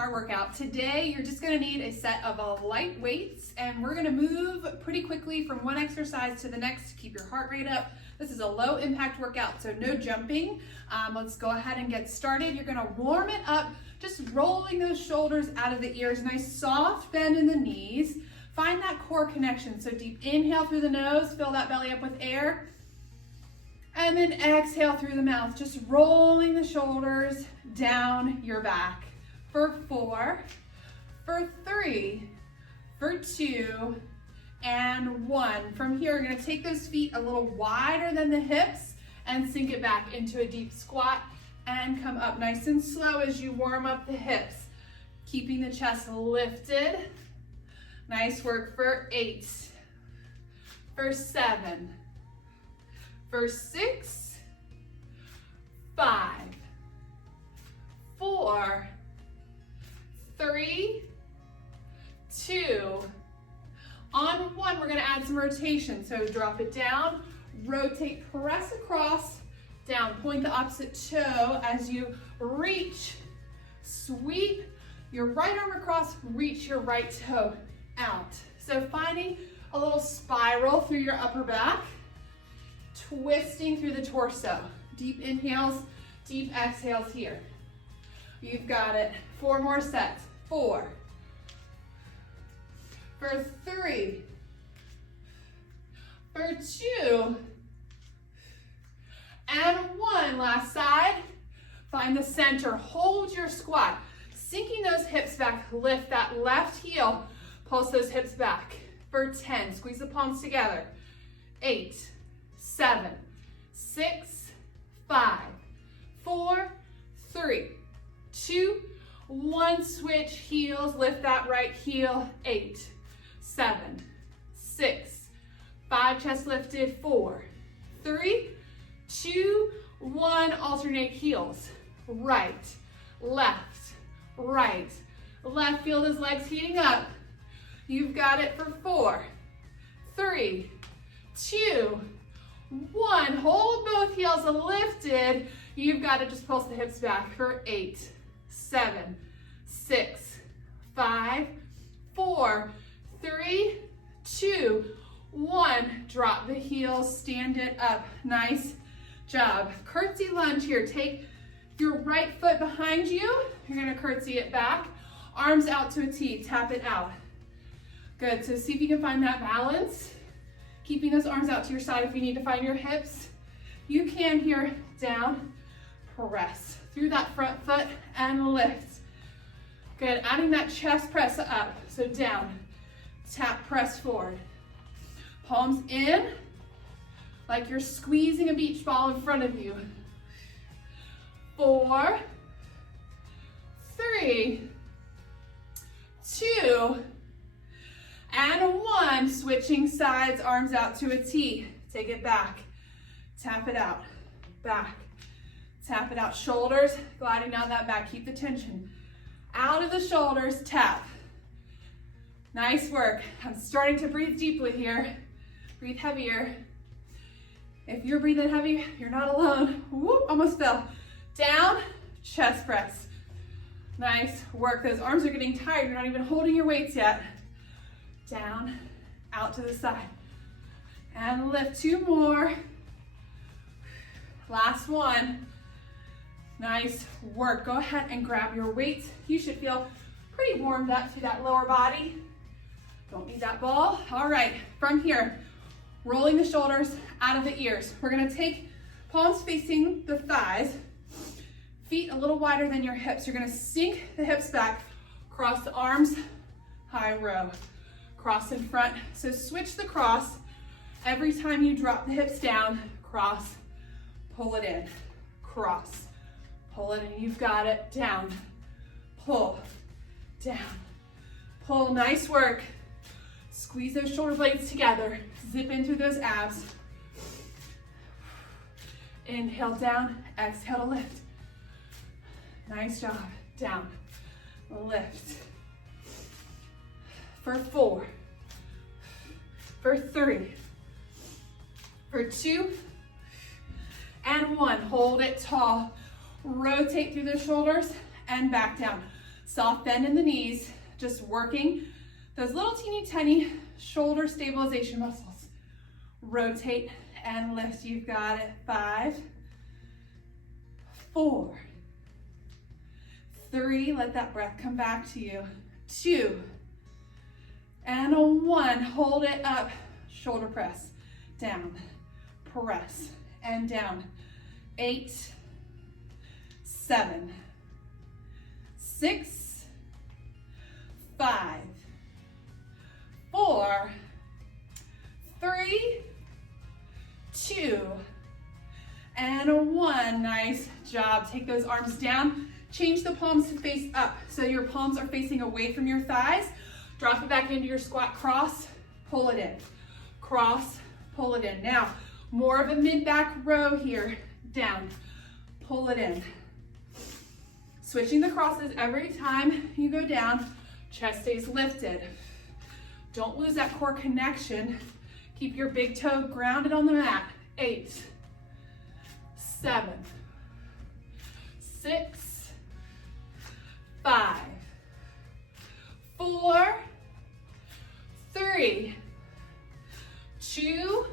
barre workout. Today, you're just gonna need a set of light weights, and we're gonna move pretty quickly from one exercise to the next to keep your heart rate up. This is a low impact workout, so no jumping. Let's go ahead and get started. You're gonna warm it up, just rolling those shoulders out of the ears. Nice soft bend in the knees. Find that core connection. So deep inhale through the nose, fill that belly up with air. And then exhale through the mouth, just rolling the shoulders down your back. For 4, for 3, for 2, and 1. From here, you're gonna take those feet a little wider than the hips and sink it back into a deep squat and come up nice and slow as you warm up the hips. Keeping the chest lifted. Nice work for 8, for 7, for 6, 5, 4, 3, 2, on 1, we're gonna add some rotation. So drop it down, rotate, press across, down, point the opposite toe as you reach, sweep your right arm across, reach your right toe out. So finding a little spiral through your upper back, twisting through the torso. Deep inhales, deep exhales here. You've got it. 4 more sets. 4, for 3, for 2, and 1. Last side. Find the center. Hold your squat. Sinking those hips back. Lift that left heel. Pulse those hips back. For 10. Squeeze the palms together. 8, 7, 6, 5, 4, 3, 2, 1. Switch heels. Lift that right heel. 8, 7, 6, 5. Chest lifted. 4, 3, 2, 1. Alternate heels. Right, left, right, left. Feel those legs heating up. You've got it for 4, 3, 2, 1. Hold both heels lifted. You've got to just pulse the hips back for 8, 7, 6, 5, 4, 3, 2, 1. Drop the heels, stand it up. Nice job. Curtsy lunge here. Take your right foot behind you. You're gonna curtsy it back. Arms out to a T, tap it out. Good, so see if you can find that balance. Keeping those arms out to your side if you need to find your hips. You can here, down, press through that front foot and lift. Good, adding that chest press up. So down, tap, press forward. Palms in, like you're squeezing a beach ball in front of you. 4, 3, 2, and 1. Switching sides, arms out to a T. Take it back, tap it out, back, tap it out. Shoulders gliding down that back, keep the tension. Out of the shoulders, tap. Nice work. I'm starting to breathe deeply here. Breathe heavier. If you're breathing heavy, you're not alone. Whoop, almost fell. Down, chest press. Nice work. Those arms are getting tired. You're not even holding your weights yet. Down, out to the side. And lift. 2 more. Last one. Nice work. Go ahead and grab your weights. You should feel pretty warmed up through that lower body. Don't need that ball. All right, from here, rolling the shoulders out of the ears. We're gonna take palms facing the thighs, feet a little wider than your hips. You're gonna sink the hips back, cross the arms, high row, cross in front. So switch the cross. Every time you drop the hips down, cross, pull it in, cross, pull it in. You've got it. Down, pull, down, pull. Nice work. Squeeze those shoulder blades together. Zip in through those abs. Inhale down, exhale to lift. Nice job. Down, lift. For 4, for 3, for 2, and 1. Hold it tall. Rotate through the shoulders and back down. Soft bend in the knees, just working those little teeny tiny shoulder stabilization muscles. Rotate and lift. You've got it. 5, 4, 3. Let that breath come back to you. 2, and a 1. Hold it up. Shoulder press. Down. Press. And down. 8, 7, 6, 5, 4, 3, 2, and 1. Nice job. Take those arms down. Change the palms to face up. So your palms are facing away from your thighs. Drop it back into your squat. Cross, pull it in. Cross, pull it in. Now, more of a mid-back row here. Down, pull it in. Switching the crosses every time you go down. Chest stays lifted. Don't lose that core connection. Keep your big toe grounded on the mat. 8, 7, 6, 5, 4, 3, 2,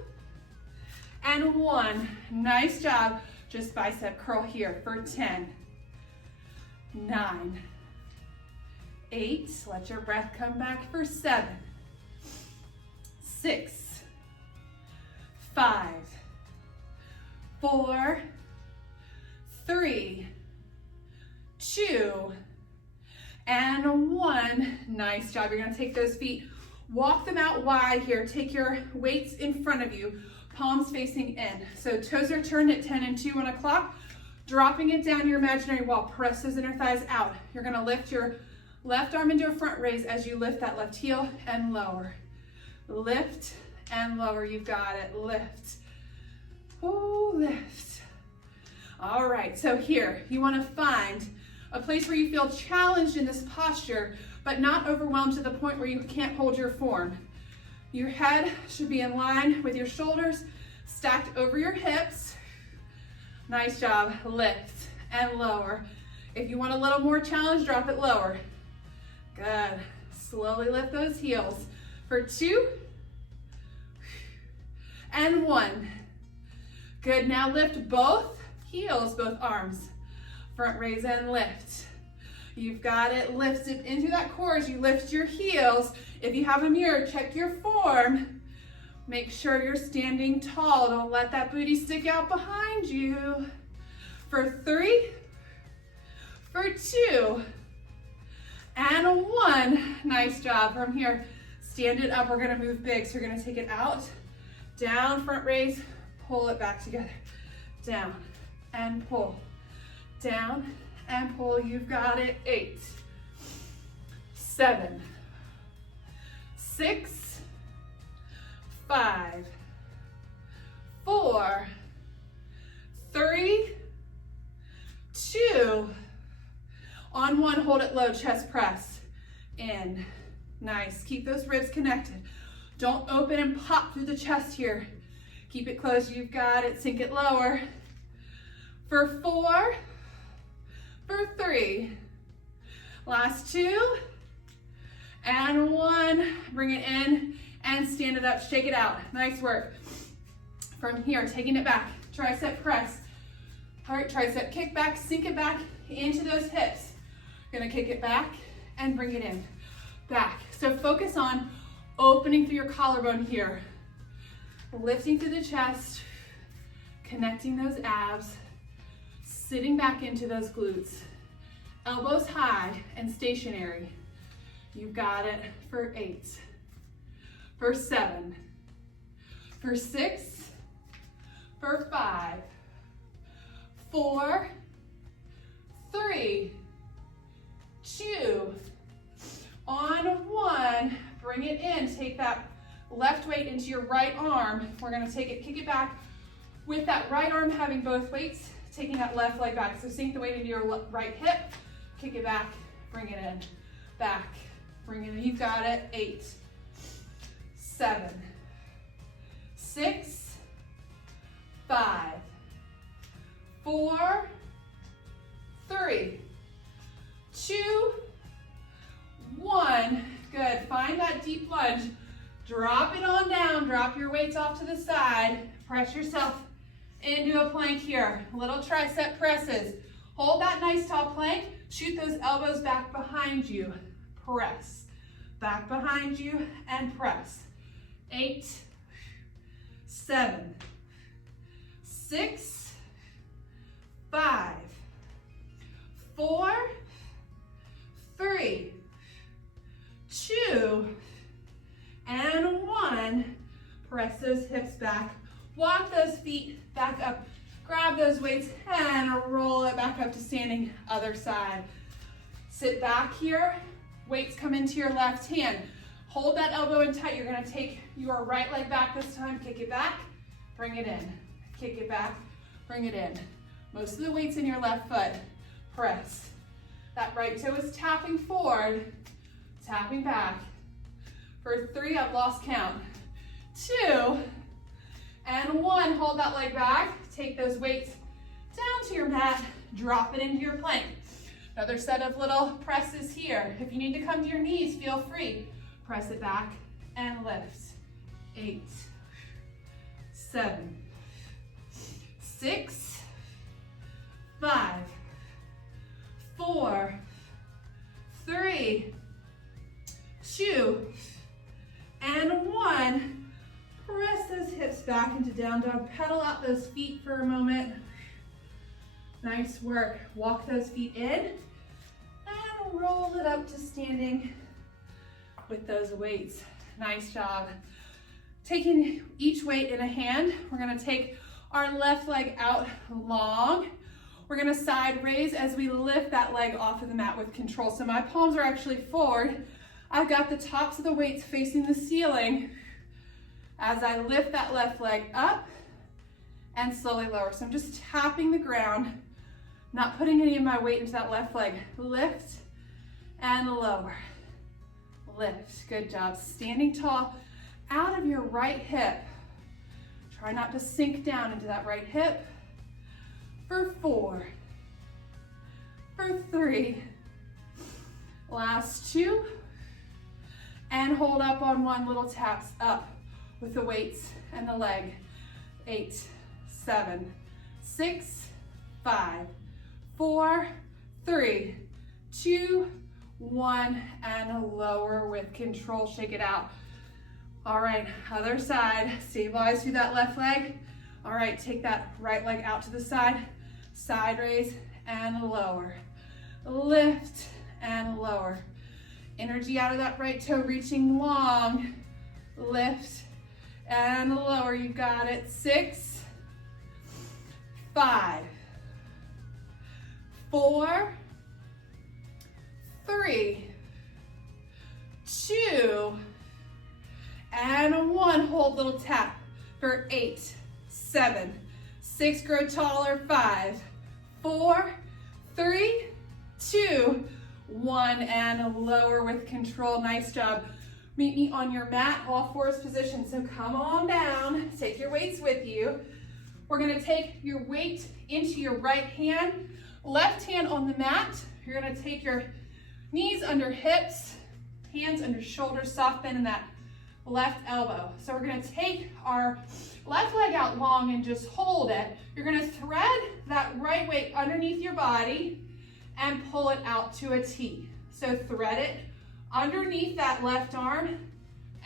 and 1. Nice job. Just bicep curl here for 10, 9, 8. Let your breath come back for 7, 6, 5, 4, 3, 2, and 1. Nice job. You're going to take those feet, walk them out wide here. Take your weights in front of you, palms facing in. So toes are turned at 10 and 2 on a clock. Dropping it down your imaginary wall. Press those inner thighs out. You're going to lift your left arm into a front raise as you lift that left heel and lower. Lift and lower. You've got it. Lift. Ooh, lift. All right, so here, you want to find a place where you feel challenged in this posture, but not overwhelmed to the point where you can't hold your form. Your head should be in line with your shoulders, stacked over your hips. Nice job. Lift and lower. If you want a little more challenge, drop it lower. Good. Slowly lift those heels for 2 and 1. Good. Now lift both heels, both arms. Front raise and lift. You've got it. Lift it into that core as you lift your heels. If you have a mirror, check your form. Make sure you're standing tall. Don't let that booty stick out behind you. For 3, for 2, and 1. Nice job. From here, stand it up. We're going to move big. So you're going to take it out, down, front raise, pull it back together. Down and pull. Down and pull. You've got it. 8, 7, 6, 5, 4, 3, 2. On 1, hold it low, chest press. In. Nice. Keep those ribs connected. Don't open and pop through the chest here. Keep it closed. You've got it. Sink it lower. For 4, for 3. Last 2, and 1. Bring it in and stand it up. Shake it out. Nice work. From here, taking it back. Tricep press. All right, tricep kick back. Sink it back into those hips. Gonna kick it back and bring it in. Back. So focus on opening through your collarbone here. Lifting through the chest. Connecting those abs. Sitting back into those glutes. Elbows high and stationary. You've got it for 8, for 7, for 6, for 5, 4, 3, 2, on 1. Bring it in. Take that left weight into your right arm. We're going to take it, kick it back with that right arm having both weights, taking that left leg back. So sink the weight into your right hip, kick it back, bring it in, back, bring it in. You've got it. 8, 7, 6, 5, 4, 3, 2, 1. Good. Find that deep lunge. Drop it on down. Drop your weights off to the side. Press yourself into a plank here. Little tricep presses. Hold that nice tall plank. Shoot those elbows back behind you. Press. Back behind you and press. 8, 7, 6, 5, 4, 3, 2, and 1. Press those hips back. Walk those feet back up. Grab those weights and roll it back up to standing. Other side. Sit back here. Weights come into your left hand. Hold that elbow in tight. You're going to take your right leg back this time. Kick it back. Bring it in. Kick it back. Bring it in. Most of the weight's in your left foot. Press. That right toe is tapping forward. Tapping back. For 3, I've lost count. 2, and 1. Hold that leg back. Take those weights down to your mat. Drop it into your plank. Another set of little presses here. If you need to come to your knees, feel free. Press it back and lift. 8, 7, 6, 5, 4, 3, 2, and 1. Press those hips back into down dog. Pedal out those feet for a moment. Nice work. Walk those feet in and roll it up to standing with those weights. Nice job. Taking each weight in a hand, we're going to take our left leg out long. We're going to side raise as we lift that leg off of the mat with control. So my palms are actually forward. I've got the tops of the weights facing the ceiling as I lift that left leg up and slowly lower. So I'm just tapping the ground, not putting any of my weight into that left leg. Lift and lower. Lift. Good job. Standing tall out of your right hip. Try not to sink down into that right hip. For 4. For 3. Last 2. And hold up on 1. Little taps up with the weights and the leg. 8, 7, 6, 5, 4, 3, 2, 1, and lower with control. Shake it out. All right, other side. Stabilize through that left leg. All right, take that right leg out to the side. Side raise and lower. Lift and lower. Energy out of that right toe, reaching long. Lift and lower. You got it. 6, 5, 4, 3, 2, and 1. Hold, little tap for 8, 7, 6, grow taller. 5, 4, 3, 2, 1, and lower with control. Nice job. Meet me on your mat, all fours position. So come on down, take your weights with you. We're gonna take your weight into your right hand, left hand on the mat. You're gonna take your knees under hips, hands under shoulders, soft bend in that left elbow. So we're gonna take our left leg out long and just hold it. You're gonna thread that right weight underneath your body and pull it out to a T. So thread it underneath that left arm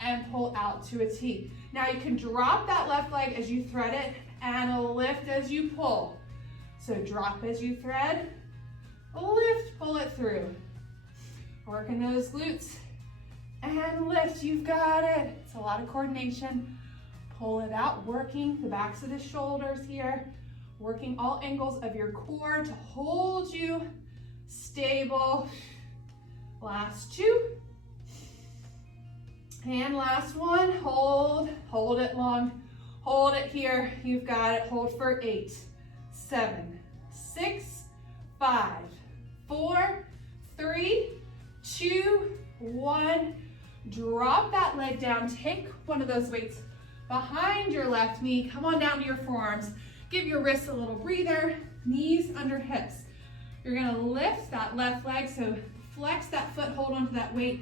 and pull out to a T. Now you can drop that left leg as you thread it and lift as you pull. So drop as you thread, lift, pull it through. Working those glutes and lift. You've got it. It's a lot of coordination. Pull it out, working the backs of the shoulders here, working all angles of your core to hold you stable. Last 2. And last 1. Hold it long. Hold it here. You've got it. Hold for 8, 7, 6, 5, 4, 3, 2, 1. Drop that leg down. Take one of those weights behind your left knee. Come on down to your forearms. Give your wrists a little breather. Knees under hips. You're gonna lift that left leg, so Flex that foot, hold onto that weight,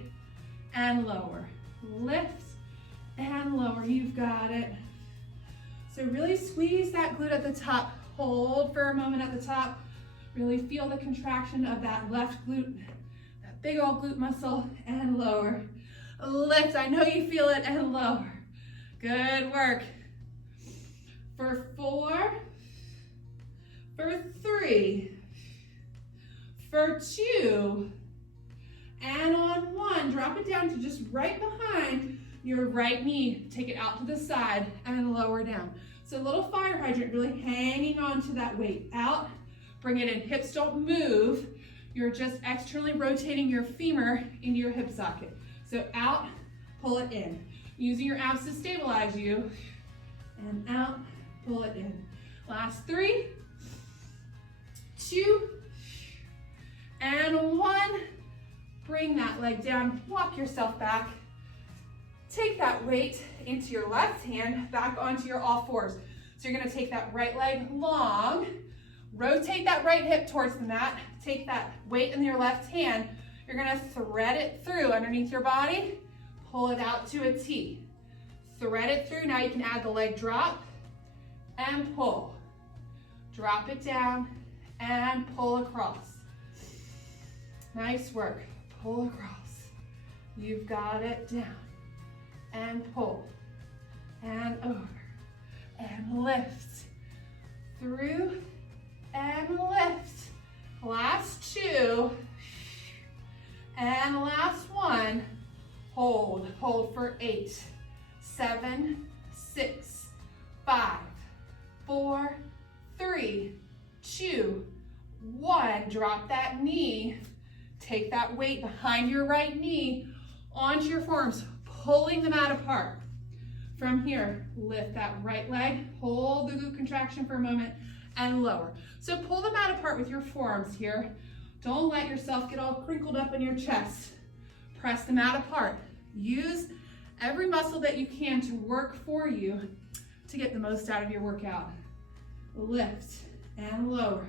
and lower. Lift and lower, you've got it. So really squeeze that glute at the top. Hold for a moment at the top. Really feel the contraction of that left glute, that big old glute muscle, and lower. Lift, I know you feel it, and lower. Good work. For 4, for 3, for 2, and on 1, drop it down to just right behind your right knee. Take it out to the side and lower down. So a little fire hydrant, really hanging on to that weight. Out, bring it in. Hips don't move. You're just externally rotating your femur into your hip socket. So out, pull it in. Using your abs to stabilize you. And out, pull it in. Last 3, 2, and 1. Bring that leg down, walk yourself back. Take that weight into your left hand, back onto your all fours. So you're gonna take that right leg long, rotate that right hip towards the mat, take that weight in your left hand, you're gonna thread it through underneath your body, pull it out to a T. Thread it through, now you can add the leg drop and pull. Drop it down and pull across. Nice work. Pull across. You've got it. Down and pull and over and lift through and lift. Last 2 and last 1. Hold for 8, 7, 6, 5, 4, 3, 2, 1. Drop that knee. Take that weight behind your right knee onto your forearms, pulling the mat apart. From here, lift that right leg, hold the glute contraction for a moment, and lower. So pull the mat apart with your forearms here. Don't let yourself get all crinkled up in your chest. Press the mat apart. Use every muscle that you can to work for you to get the most out of your workout. Lift and lower.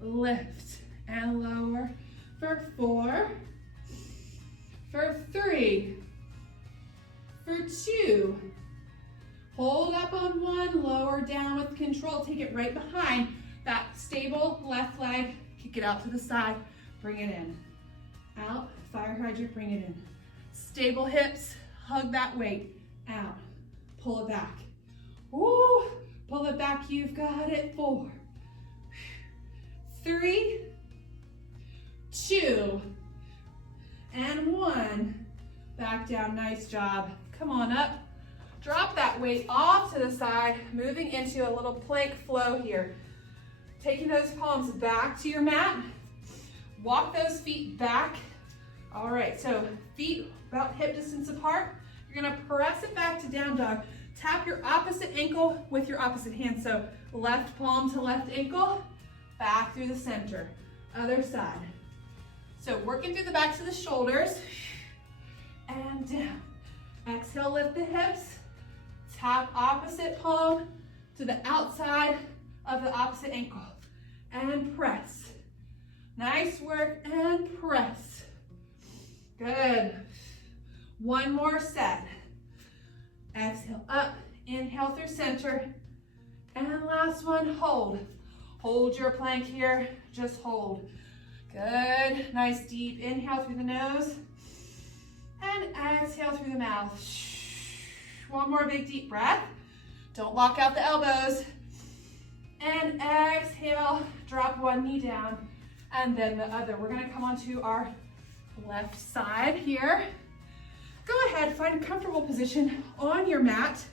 Lift and lower. For 4, for 3, for 2, hold up on 1, lower down with control, take it right behind that stable left leg, kick it out to the side, bring it in, out, fire hydrant, bring it in, stable hips, hug that weight, out, pull it back, woo, pull it back, you've got it, 4, 3, 2, and 1. Back down, nice job. Come on up. Drop that weight off to the side, moving into a little plank flow here. Taking those palms back to your mat. Walk those feet back. All right, so feet about hip distance apart. You're gonna press it back to down dog. Tap your opposite ankle with your opposite hand. So left palm to left ankle, back through the center. Other side. So working through the backs of the shoulders and down. Exhale, lift the hips. Tap opposite palm to the outside of the opposite ankle and press. Nice work and press. Good. One more set. Exhale up, inhale through center. And last one, hold. Hold your plank here, just hold. Good, nice deep inhale through the nose and exhale through the mouth. One more big deep breath. Don't lock out the elbows. And exhale, drop one knee down and then the other. We're gonna come onto our left side here. Go ahead, find a comfortable position on your mat,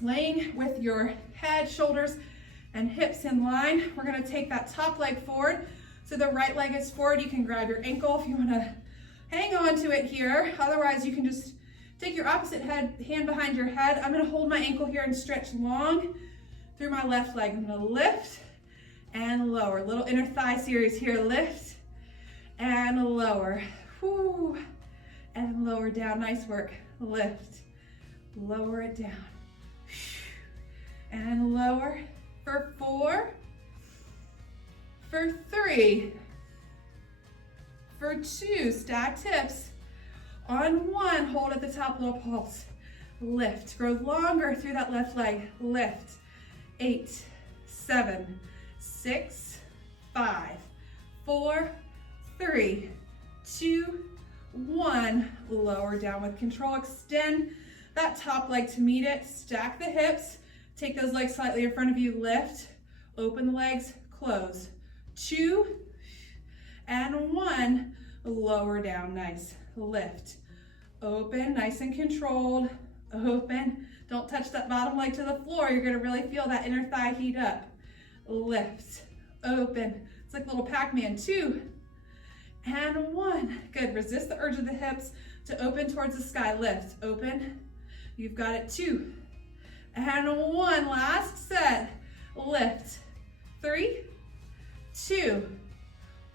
laying with your head, shoulders, and hips in line. We're gonna take that top leg forward. So the right leg is forward. You can grab your ankle if you wanna hang on to it here. Otherwise, you can just take your opposite hand behind your head. I'm gonna hold my ankle here and stretch long through my left leg. I'm gonna lift and lower. Little inner thigh series here. Lift and lower. Whew. And lower down. Nice work. Lift. Lower it down. And lower. For 4. For 3. For 2, stacked hips. On 1, hold at the top, little pulse. Lift, grow longer through that left leg. Lift. 8, 7, 6, 5, 4, 3, 2, 1. Lower down with control. Extend that top leg to meet it. Stack the hips. Take those legs slightly in front of you. Lift. Open the legs. Close. 2 and 1. Lower down. Nice. Lift. Open. Nice and controlled. Open. Don't touch that bottom leg to the floor. You're going to really feel that inner thigh heat up. Lift. Open. It's like a little Pac-Man. 2 and 1. Good. Resist the urge of the hips to open towards the sky. Lift. Open. You've got it. 2 and 1. Last set. Lift. 3, 2,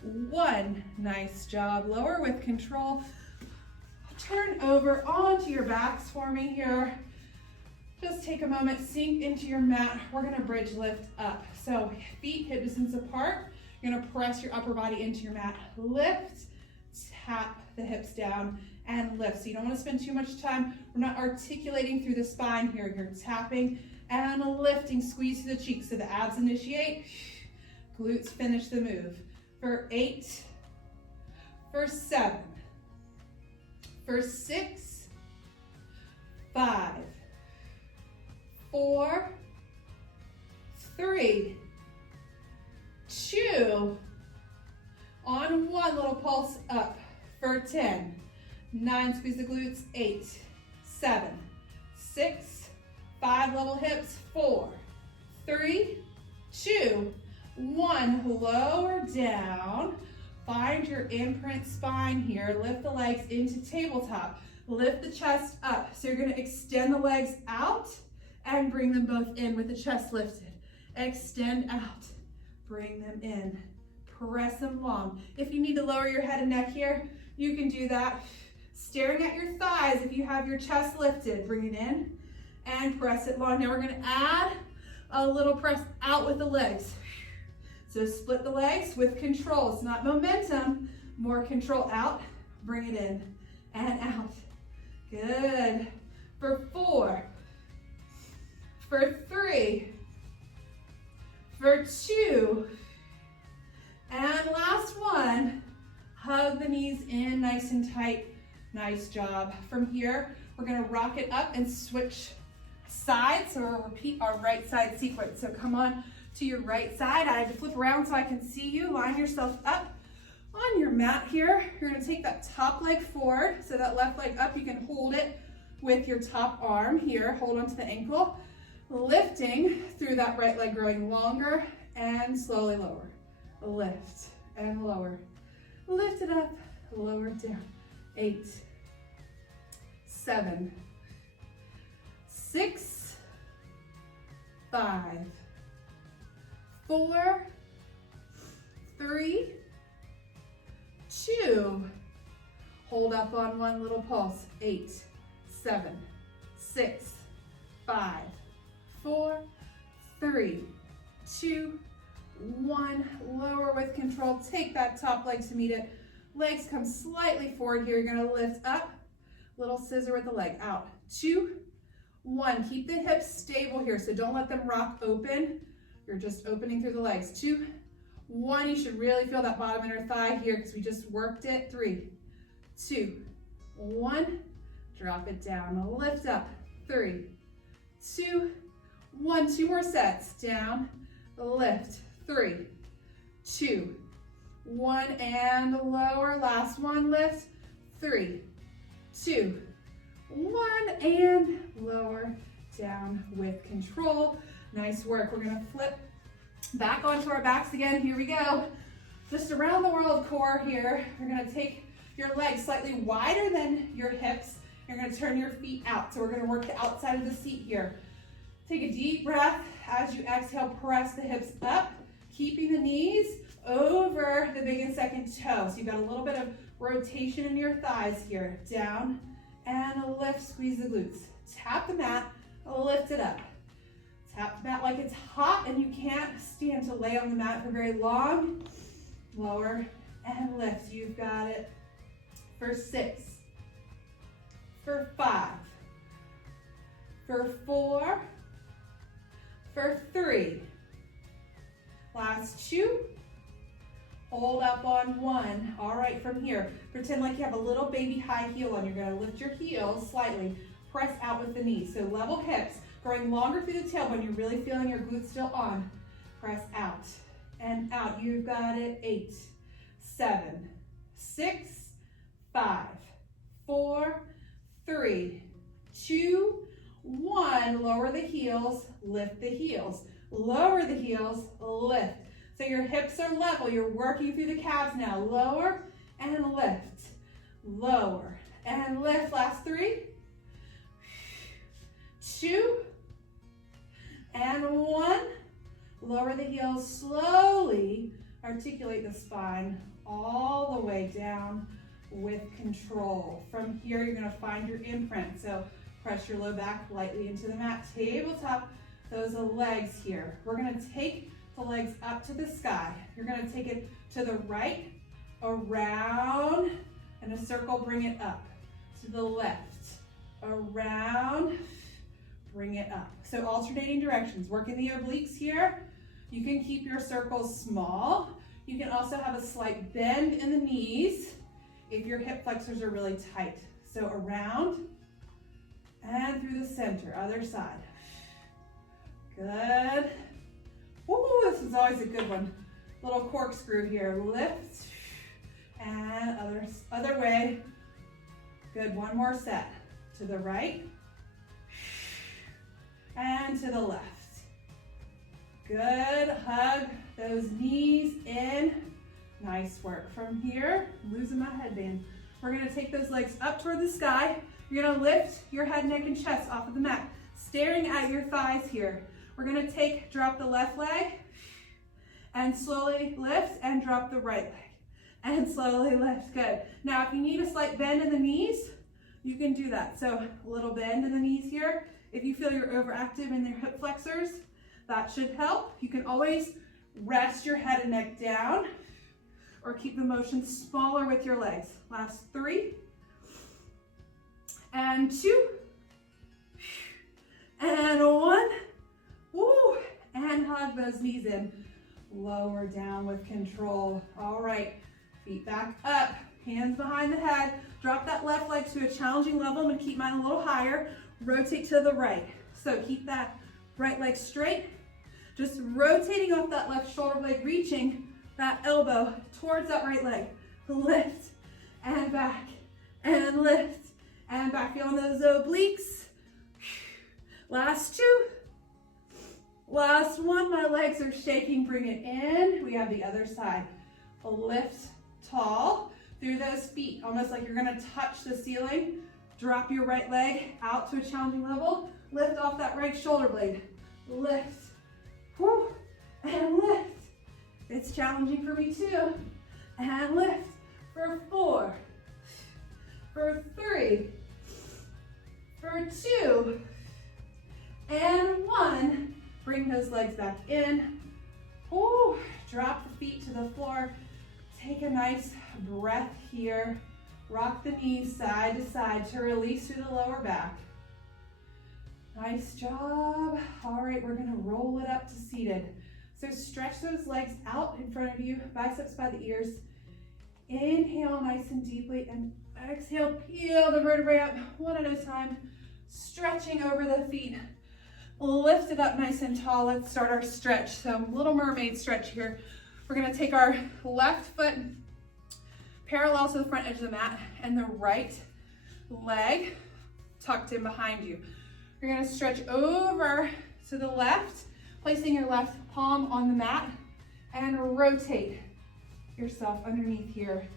1. Nice job. Lower with control. Turn over onto your backs for me here. Just take a moment, sink into your mat. We're gonna bridge lift up. So feet hip distance apart. You're gonna press your upper body into your mat. Lift, tap the hips down and lift. So you don't wanna spend too much time. We're not articulating through the spine here. You're tapping and lifting, squeeze through the cheeks. So the abs initiate, glutes finish the move. For 8, for 7, for 6, 5, 4, 3, 2, on 1, little pulse up. For 10, 9, squeeze the glutes. 8, 7, 6, 5, level hips. 4, 3, 2, 1. Lower down. Find your imprint spine here. Lift the legs into tabletop. Lift the chest up. So you're going to extend the legs out and bring them both in with the chest lifted. Extend out. Bring them in. Press them long. If you need to lower your head and neck here, you can do that. Staring at your thighs if you have your chest lifted. Bring it in and press it long. Now we're going to add a little press out with the legs. So split the legs with control. It's not momentum, more control. Out, bring it in and out. Good. For 4, for 3, for 2, and last one. Hug the knees in nice and tight. Nice job. From here, we're gonna rock it up and switch sides. So we'll repeat our right side sequence. So come on to your right side. I have to flip around so I can see you. Line yourself up on your mat here. You're gonna take that top leg forward. So that left leg up, you can hold it with your top arm here. Hold onto the ankle. Lifting through that right leg, growing longer and slowly lower. Lift and lower. Lift it up, lower it down. 8, 7, 6, 5, 4, 3, 2. Hold up on 1, little pulse. 8, 7, 6, 5, 4, 3, 2, 1. Lower with control. Take that top leg to meet it. Legs come slightly forward here. You're gonna lift up. Little scissor with the leg. Out. 2, 1. Keep the hips stable here, so don't let them rock open. You're just opening through the legs. 2, 1. You should really feel that bottom inner thigh here because we just worked it. 3, 2, 1. Drop it down. Lift up. 3, 2, 1. 2 more sets. Down. Lift. 3, 2, 1, and lower. Last one. Lift. 3, 2, 1, and lower down with control. Nice work. We're gonna flip back onto our backs again. Here we go. Just around the world core here. You're gonna take your legs slightly wider than your hips. You're gonna turn your feet out. So we're gonna work the outside of the seat here. Take a deep breath. As you exhale, press the hips up, keeping the knees over the big and second toe. So you've got a little bit of rotation in your thighs here. Down and lift, squeeze the glutes. Tap the mat, lift it up. Tap the mat like it's hot and you can't stand to lay on the mat for very long. Lower and lift. You've got it. For 6, for 5, for 4, for 3. Last 2. Hold up on 1. All right, from here, pretend like you have a little baby high heel on. You're going to lift your heels slightly. Press out with the knees. So level hips, growing longer through the tailbone. You're really feeling your glutes still on. Press out and out. You've got it. 8, 7, 6, 5, 4, 3, 2, 1. Lower the heels, lift the heels. Lower the heels, lift. So your hips are level. You're working through the calves now. Lower and lift. Lower and lift. Last 3, 2, and 1. Lower the heels slowly. Articulate the spine all the way down with control. From here, you're going to find your imprint. So press your low back lightly into the mat. Tabletop those legs here. We're going to take the legs up to the sky. You're going to take it to the right, around, and a circle, bring it up. To the left, around, bring it up. So alternating directions. Working the obliques here. You can keep your circles small. You can also have a slight bend in the knees if your hip flexors are really tight. So around and through the center, other side. Good. Ooh, this is always a good one. Little corkscrew here. Lift and other way. Good, one more set. To the right and to the left. Good, hug those knees in. Nice work. From here, losing my headband. We're gonna take those legs up toward the sky. You're gonna lift your head, neck, and chest off of the mat, staring at your thighs here. We're gonna drop the left leg, and slowly lift and drop the right leg, and slowly lift. Good. Now, if you need a slight bend in the knees, you can do that. So a little bend in the knees here. If you feel you're overactive in your hip flexors, that should help. You can always rest your head and neck down, or keep the motion smaller with your legs. Last 3, and 2, and 1. Woo, and hug those knees in. Lower down with control. All right, feet back up, hands behind the head. Drop that left leg to a challenging level. I'm gonna keep mine a little higher. Rotate to the right. So keep that right leg straight. Just rotating off that left shoulder blade, reaching that elbow towards that right leg. Lift and back, and lift and back. Feeling those obliques. Last 2. Last 1. My legs are shaking. Bring it in. We have the other side. Lift tall through those feet, almost like you're gonna touch the ceiling. Drop your right leg out to a challenging level. Lift off that right shoulder blade. Lift. Whew. And lift. It's challenging for me too. And lift for 4, for 3, for 2, and 1. Bring those legs back in. Ooh, drop the feet to the floor. Take a nice breath here. Rock the knees side to side to release through the lower back. Nice job. All right, we're gonna roll it up to seated. So stretch those legs out in front of you, biceps by the ears. Inhale nice and deeply, and exhale, peel the vertebrae up one at a time, stretching over the feet. Lift it up nice and tall. Let's start our stretch. So little mermaid stretch here. We're gonna take our left foot parallel to the front edge of the mat, and the right leg tucked in behind you. You're gonna stretch over to the left, placing your left palm on the mat, and rotate yourself underneath here.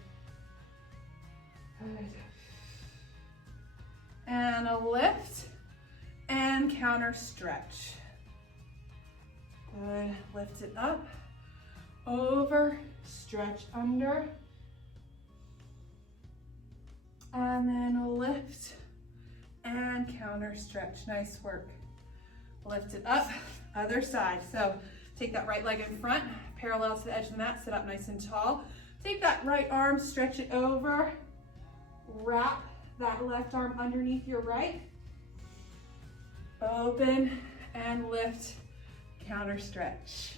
Good. And a lift and counter stretch. Good. Lift it up, over, stretch under, and then a lift and counter stretch. Nice work. Lift it up, other side. So take that right leg in front, parallel to the edge of the mat, sit up nice and tall. Take that right arm, stretch it over, wrap that left arm underneath your right. Open and lift, counter stretch.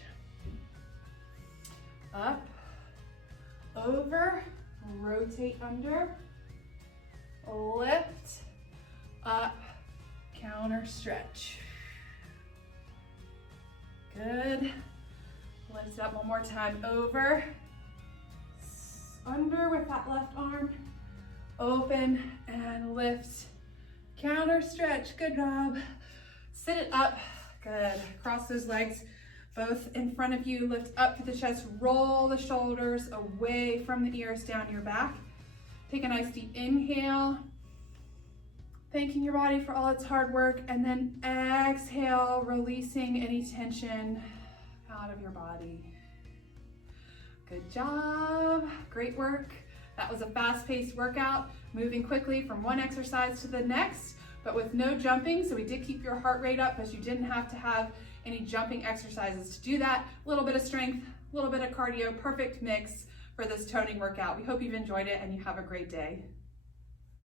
Up, over, rotate under, lift, up, counter stretch. Good. Lift up one more time, over, under with that left arm, open and lift, counter stretch. Good job. Sit it up. Good. Cross those legs both in front of you. Lift up to the chest. Roll the shoulders away from the ears down your back. Take a nice deep inhale. Thanking your body for all its hard work. And then exhale, releasing any tension out of your body. Good job. Great work. That was a fast-paced workout, moving quickly from one exercise to the next, but with no jumping. So we did keep your heart rate up, but you didn't have to have any jumping exercises to do that. A little bit of strength, a little bit of cardio, perfect mix for this toning workout. We hope you've enjoyed it and you have a great day.